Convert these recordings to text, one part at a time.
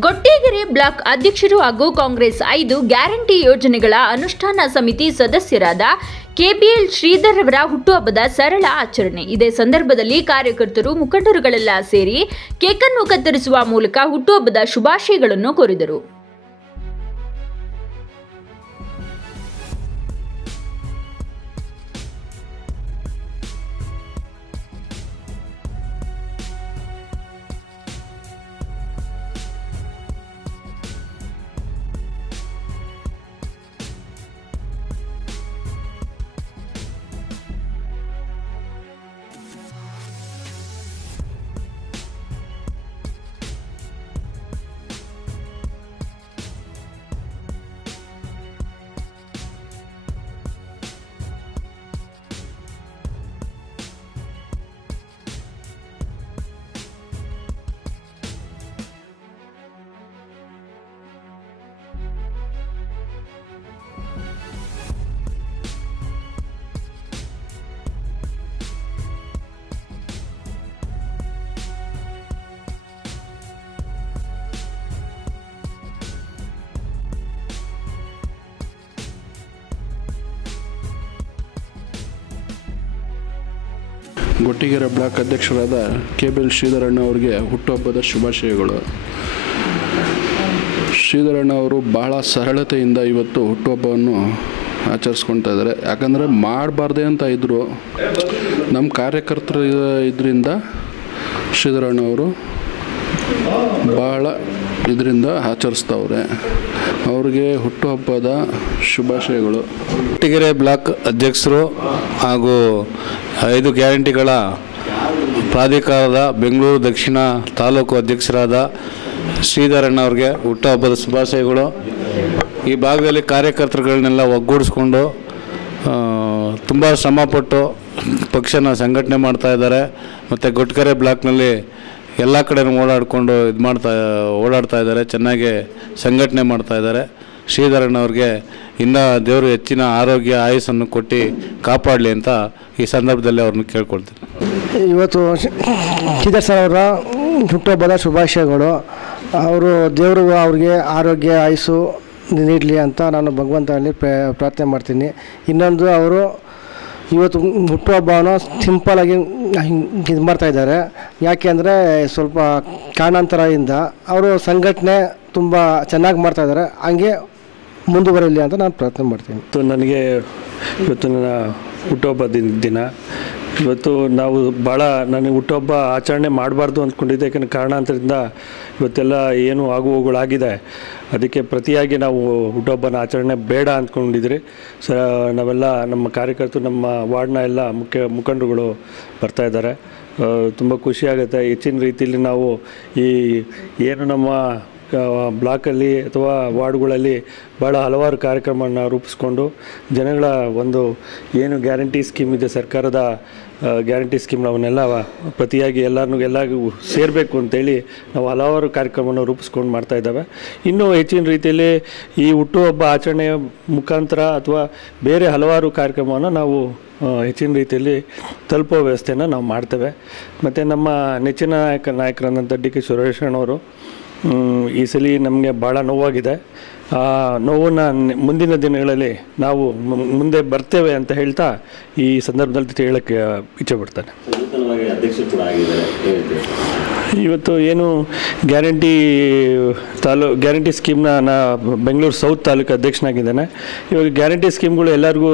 ಗೊಟ್ಟೇಗೆರೆ block ಅಧ್ಯಕ್ಷರು ಹಾಗೂ Congress 5 guarantee ಯೋಜನೆಗಳ ಅನುಷ್ಠಾನ ಸಮಿತಿ ಸದಸ್ಯರಾದ ಕೆಬಿಎಲ್ ಶ್ರೀಧರ್ ಅವರ ಹುಟ್ಟುಹಬ್ಬದ ಸರಳ ಆಚರಣೆ. ಇದೇ ಸಂದರ್ಭದಲ್ಲಿ ಕಾರ್ಯಕರ್ತರು, ಮುಖಂಡರುಗಳೆಲ್ಲ ಸೇರಿ ಕೇಕ್ ಅನ್ನು ಕತ್ತರಿಸುವ ಮೂಲಕ ಹುಟ್ಟುಹಬ್ಬದ ಶುಭಾಶಯಗಳನ್ನು ಕೋರಿದರು. ಗೊಟ್ಟಿಗೆರೆ ಬ್ಲಾಕ್ ಅಧ್ಯಕ್ಷರಾದ ಕೆಬಿಎಲ್ ಶ್ರೀಧರಣ್ಣ ಅವರಿಗೆ ಹುಟ್ಟುಹಬ್ಬದ ಶುಭಾಶಯಗಳು. ಶ್ರೀಧರಣ್ಣ ಅವರು ಬಹಳ ಸರಳತೆಯಿಂದ ಇವತ್ತು ಹುಟ್ಟುಹಬ್ಬವನ್ನು ಆಚರಿಸ್ಕೊಳ್ತಾ ಇದ್ದಾರೆ. ಯಾಕಂದರೆ ಮಾಡಬಾರ್ದೆ ಅಂತ ಇದ್ದರು, ನಮ್ಮ ಕಾರ್ಯಕರ್ತರು ಇದರಿಂದ ಶ್ರೀಧರಣ್ಣ ಅವರು ಭಾಳ ಇದರಿಂದ ಆಚರಿಸ್ತವ್ರೆ. ಅವ್ರಿಗೆ ಹುಟ್ಟುಹಬ್ಬದ ಶುಭಾಶಯಗಳು. ಗೊಟ್ಟಿಗೆರೆ ಬ್ಲಾಕ್ ಅಧ್ಯಕ್ಷರು ಹಾಗೂ 5 ಗ್ಯಾರಂಟಿಗಳ ಪ್ರಾಧಿಕಾರದ ಬೆಂಗಳೂರು ದಕ್ಷಿಣ ತಾಲೂಕು ಅಧ್ಯಕ್ಷರಾದ ಶ್ರೀಧರಣ್ಣ ಅವ್ರಿಗೆ ಹುಟ್ಟುಹಬ್ಬದ ಶುಭಾಶಯಗಳು. ಈ ಭಾಗದಲ್ಲಿ ಕಾರ್ಯಕರ್ತರುಗಳನ್ನೆಲ್ಲ ಒಗ್ಗೂಡಿಸ್ಕೊಂಡು ತುಂಬ ಶ್ರಮಪಟ್ಟು ಪಕ್ಷನ ಸಂಘಟನೆ ಮಾಡ್ತಾಯಿದ್ದಾರೆ. ಮತ್ತು ಗೊಟ್ಟಿಗೆರೆ ಬ್ಲಾಕ್ನಲ್ಲಿ ಎಲ್ಲ ಕಡೆನೂ ಓಡಾಡ್ತಾ ಇದ್ದಾರೆ, ಚೆನ್ನಾಗಿ ಸಂಘಟನೆ ಮಾಡ್ತಾಯಿದ್ದಾರೆ. ಶ್ರೀಧರಣ್ಣ ಅವ್ರಿಗೆ ಇನ್ನೂ ದೇವರು ಹೆಚ್ಚಿನ ಆರೋಗ್ಯ ಆಯುಸ್ಸನ್ನು ಕೊಟ್ಟು ಕಾಪಾಡಲಿ ಅಂತ ಈ ಸಂದರ್ಭದಲ್ಲಿ ಅವ್ರನ್ನ ಕೇಳ್ಕೊಳ್ತೀನಿ. ಇವತ್ತು ಶ್ರೀಧರ್ ಸರ್ ಅವರ ಹುಟ್ಟುಹಬ್ಬದ ಶುಭಾಶಯಗಳು. ಅವರು ದೇವರು ಅವ್ರಿಗೆ ಆರೋಗ್ಯ ಆಯುಸ್ಸು ನೀಡಲಿ ಅಂತ ನಾನು ಭಗವಂತನಲ್ಲಿ ಪ್ರಾರ್ಥನೆ ಮಾಡ್ತೀನಿ. ಇನ್ನೊಂದು, ಅವರು ಇವತ್ತು ಹುಟ್ಟುಹಬ್ಬವನ್ನು ಸಿಂಪಲಾಗಿ ಇದು ಮಾಡ್ತಾಯಿದ್ದಾರೆ. ಯಾಕೆ ಅಂದರೆ ಸ್ವಲ್ಪ ಕಾರಣಾಂತರದಿಂದ ಅವರು ಸಂಘಟನೆ ತುಂಬ ಚೆನ್ನಾಗಿ ಮಾಡ್ತಾಯಿದ್ದಾರೆ. ಹಂಗೆ ಮುಂದುವರಿಯಲಿ ಅಂತ ನಾನು ಪ್ರಾರ್ಥನೆ ಮಾಡ್ತೀನಿ. ನನಗೆ ಇವತ್ತು ನನ್ನ ಹುಟ್ಟುಹಬ್ಬದ ದಿನ. ಇವತ್ತು ನಾವು ಭಾಳ ನನಗೆ ಹುಟ್ಟುಹಬ್ಬ ಆಚರಣೆ ಮಾಡಬಾರ್ದು ಅಂದ್ಕೊಂಡಿದ್ದೆ. ಯಾಕೆಂದರೆ ಕಾರಣಾಂತರದಿಂದ ಇವತ್ತೆಲ್ಲ ಏನು ಆಗುವುಗಳಾಗಿದೆ. ಅದಕ್ಕೆ ಪ್ರತಿಯಾಗಿ ನಾವು ಹುಟ್ಟುಹಬ್ಬನ ಆಚರಣೆ ಬೇಡ ಅಂದ್ಕೊಂಡಿದ್ರಿ. ನಾವೆಲ್ಲ ನಮ್ಮ ಕಾರ್ಯಕರ್ತರು, ನಮ್ಮ ವಾರ್ಡ್ನ ಎಲ್ಲ ಮುಖಂಡರುಗಳು ಬರ್ತಾಯಿದ್ದಾರೆ. ತುಂಬ ಖುಷಿಯಾಗುತ್ತೆ. ಹೆಚ್ಚಿನ ರೀತಿಯಲ್ಲಿ ನಾವು ಈ ಏನು ನಮ್ಮ ಬ್ಲಾಕಲ್ಲಿ ಅಥವಾ ವಾರ್ಡ್ಗಳಲ್ಲಿ ಭಾಳ ಹಲವಾರು ಕಾರ್ಯಕ್ರಮವನ್ನು ರೂಪಿಸ್ಕೊಂಡು ಜನಗಳ ಒಂದು ಏನು ಗ್ಯಾರಂಟಿ ಸ್ಕೀಮ್ ಇದೆ, ಸರ್ಕಾರದ ಗ್ಯಾರಂಟಿ ಸ್ಕೀಮ್, ಅವನ್ನೆಲ್ಲ ಪ್ರತಿಯಾಗಿ ಎಲ್ಲರಿಗೂ ಸೇರಬೇಕು ಅಂತೇಳಿ ನಾವು ಹಲವಾರು ಕಾರ್ಯಕ್ರಮವನ್ನು ರೂಪಿಸ್ಕೊಂಡು ಮಾಡ್ತಾಯಿದ್ದಾವೆ. ಇನ್ನೂ ಹೆಚ್ಚಿನ ರೀತಿಯಲ್ಲಿ ಈ ಹುಟ್ಟುಹಬ್ಬ ಆಚರಣೆಯ ಮುಖಾಂತರ ಅಥವಾ ಬೇರೆ ಹಲವಾರು ಕಾರ್ಯಕ್ರಮವನ್ನು ನಾವು ಹೆಚ್ಚಿನ ರೀತಿಯಲ್ಲಿ ತಲುಪೋ ವ್ಯವಸ್ಥೆಯನ್ನು ನಾವು ಮಾಡ್ತೇವೆ. ಮತ್ತು ನಮ್ಮ ನೆಚ್ಚಿನ ನಾಯಕರಾದಂಥ ಡಿ ಕೆ ಸುರೇಶಣ್ಣವರು ಈ ಸಲ ನಮಗೆ ಭಾಳ ನೋವಾಗಿದೆ. ಆ ನೋವನ್ನು ಮುಂದಿನ ದಿನಗಳಲ್ಲಿ ನಾವು ಮುಂದೆ ಬರ್ತೇವೆ ಅಂತ ಹೇಳ್ತಾ ಈ ಸಂದರ್ಭದಲ್ಲಿ ಹೇಳೋಕ್ಕೆ ಇಚ್ಛೆ ಪಡ್ತಾನೆ. ಇವತ್ತು ಏನು ಗ್ಯಾರಂಟಿ ಸ್ಕೀಮ್ನ ಬೆಂಗಳೂರು ಸೌತ್ ತಾಲೂಕು ಅಧ್ಯಕ್ಷನಾಗಿದ್ದೇನೆ. ಇವಾಗ ಗ್ಯಾರಂಟಿ ಸ್ಕೀಮ್ಗಳು ಎಲ್ಲರಿಗೂ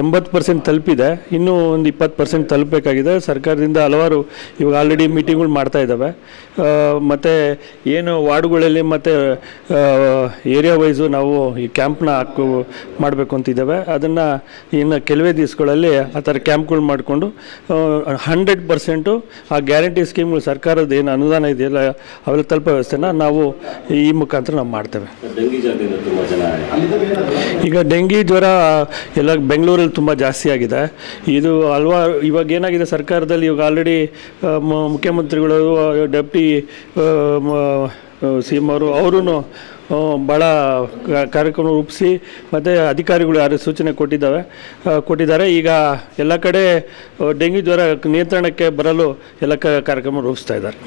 80% ತಲುಪಿದೆ. ಇನ್ನೂ ಒಂದು 20% ತಲುಪಬೇಕಾಗಿದೆ. ಸರ್ಕಾರದಿಂದ ಹಲವಾರು ಇವಾಗ ಆಲ್ರೆಡಿ ಮೀಟಿಂಗ್ಗಳು ಮಾಡ್ತಾ ಇದ್ದಾವೆ. ಮತ್ತು ಏನು ವಾರ್ಡ್ಗಳಲ್ಲಿ ಮತ್ತು ಏರಿಯಾ ವೈಸು ನಾವು ಈ ಕ್ಯಾಂಪ್ನ ಮಾಡಬೇಕು ಅಂತಿದ್ದೇವೆ. ಅದನ್ನು ಇನ್ನು ಕೆಲವೇ ದಿವಸಗಳಲ್ಲಿ ಆ ಥರ ಕ್ಯಾಂಪ್ಗಳು ಮಾಡಿಕೊಂಡು 100% ಆ ಗ್ಯಾರಂಟಿ ಸ್ಕೀಮ್ಗಳು ಸರ್ಕಾರದ ಏನು ಅನುದಾನ ಇದೆಯಲ್ಲ ಅವೆಲ್ಲ ತಲುಪೋ ವ್ಯವಸ್ಥೆನ ನಾವು ಈ ಮುಖಾಂತರ ನಾವು ಮಾಡ್ತೇವೆ. ಈಗ ಡೆಂಗಿ ಜ್ವರ ಎಲ್ಲ ಬೆಂಗಳೂರಲ್ಲಿ ತುಂಬ ಜಾಸ್ತಿ ಆಗಿದೆ. ಇದು ಇವಾಗ ಏನಾಗಿದೆ, ಸರ್ಕಾರದಲ್ಲಿ ಇವಾಗ ಆಲ್ರೆಡಿ ಮುಖ್ಯಮಂತ್ರಿಗಳು, ಡೆಪ್ಟಿ ಸಿ ಎಂ ಅವರು ಭಾಳ ಕಾರ್ಯಕ್ರಮ ರೂಪಿಸಿ ಮತ್ತು ಅಧಿಕಾರಿಗಳು ಯಾರು ಸೂಚನೆ ಕೊಟ್ಟಿದ್ದಾರೆ. ಈಗ ಎಲ್ಲ ಕಡೆ ಡೆಂಗ್ಯೂ ಜ್ವರ ನಿಯಂತ್ರಣಕ್ಕೆ ಬರಲು ಎಲ್ಲ ಕಾರ್ಯಕ್ರಮ ರೂಪಿಸ್ತಾ ಇದ್ದಾರೆ.